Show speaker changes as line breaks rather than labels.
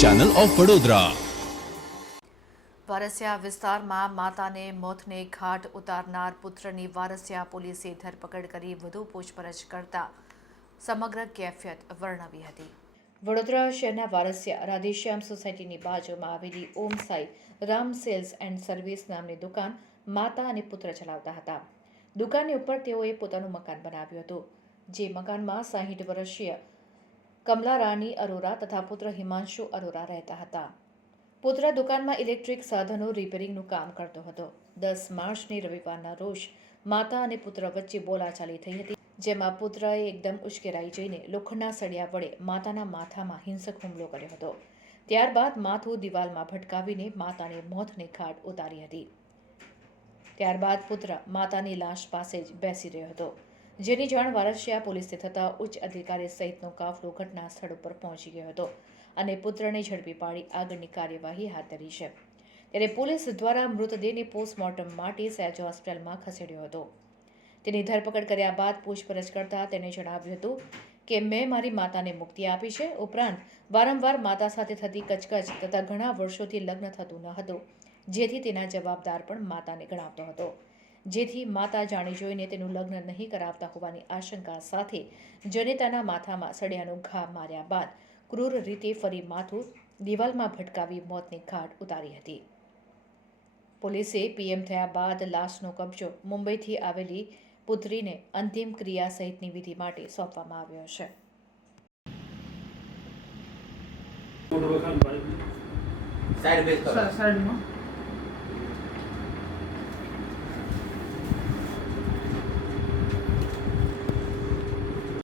Channel of Vadodara
Varasiya વિસ્તારમાં માતાને મોતને ઘાટ ઉતારનાર પુત્રની વારસિયા પોલીસે ધરપકડ કરી વધુ પૂછપરછ કરતા સમગ્ર કેફિયત વર્ણવી હતી. વડોદરા શહેરના વારસિયા રાધેશ્યામ સોસાયટીની બાજુમાં આવેલી Om Sai Ram sales and service નામની દુકાન માતા અને પુત્ર ચલાવતા હતા. દુકાનની ઉપર તેઓએ પોતાનું મકાન બનાવ્યું હતું. જે મકાનમાં સાહીઠ વર્ષીય કમલા રાણી અરોરા તથા પુત્ર હિમાંશુ અરોરા રહેતા હતા. પુત્ર દુકાનમાં ઇલેક્ટ્રિક સાધનો રિપેરિંગનું કામ કરતો હતો. દસ માર્ચની રવિવારના રોજ માતા અને પુત્ર વચ્ચે બોલાચાલી થઈ હતી, જેમાં પુત્રએ એકદમ ઉશ્કેરાઈ જઈને લોખંડના સળિયા વડે માતાના માથામાં હિંસક હુમલો કર્યો હતો. ત્યારબાદ માથું દિવાલમાં ભટકાવીને માતાને મોતને ઘાટ ઉતારી હતી. ત્યારબાદ પુત્ર માતાની લાશ પાસે જ બેસી રહ્યો હતો. જેની જાણ વારસિયા પોલીસને થતાં ઉચ્ચ અધિકારી સહિતનો કાફલો ઘટના સ્થળ ઉપર પહોંચી ગયો હતો અને પુત્રને ઝડપી પાડી આગળની કાર્યવાહી હાથ ધરી છે. ત્યારે પોલીસ દ્વારા મૃતદેહને પોસ્ટમોર્ટમ માટે સહેજ હોસ્પિટલમાં ખસેડ્યો હતો. તેની ધરપકડ કર્યા બાદ પૂછપરછ કરતા તેણે જણાવ્યું હતું કે, મેં મારી માતાને મુક્તિ આપી છે. ઉપરાંત, વારંવાર માતા સાથે થતી કચકચ તથા ઘણા વર્ષોથી લગ્ન થતું ન હતું, જેથી તેના જવાબદાર પણ માતાને ગણાવતો હતો. જેથી માતા જાણી જોઈને તેનું લગ્ન નહીં કરાવતા હોવાની આશંકા સાથે જનેતાના માથામાં સળિયાનો ઘા માર્યા બાદ ક્રૂર રીતે ફરી માથું દિવાલમાં ભટકાવી મોતની ઘાટ ઉતારી હતી. પોલીસે પીએમ થયા બાદ લાશનો કબજો મુંબઈથી આવેલી પુત્રીને અંતિમ ક્રિયા સહિતની વિધિ માટે સોંપવામાં આવ્યો છે.
સાઈડ બેસ કરો.
સાઈડમાં?